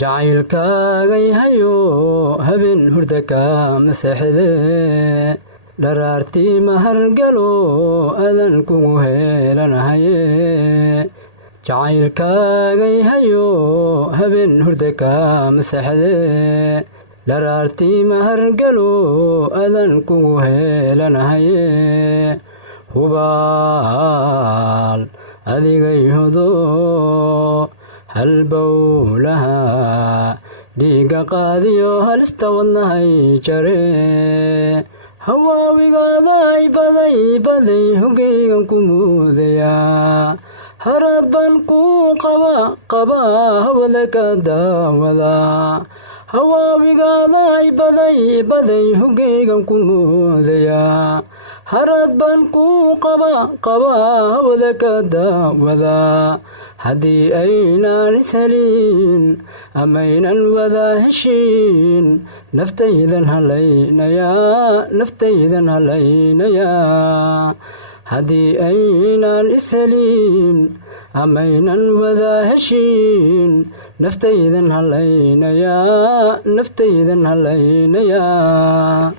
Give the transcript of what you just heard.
jacaylkaagay hayo habeen hurda kama seexde dharaartii mahargalo adan kugu heelanahaye jacaylkaagay hayo habeen hurda kama seexde dharaartii mahargalo adan kugu heelanahaye hubaal adigay hodo halbowlaha dhiiga qaadiyo halista wadnahay jare hawaawigaadaay baday hogeygan ku muudayaa haraad baan ku qabaa hawada ka daawada hawaawigaadaay baday hogeygan ku muudayaa haraad baan ku qabaa hawada ka daawada haddii aynaan ishelin amaynan wada heshiin naftaydan halaynayaa haddii aynaan ishelin amaynan wada heshiin naftaydan halaynayaa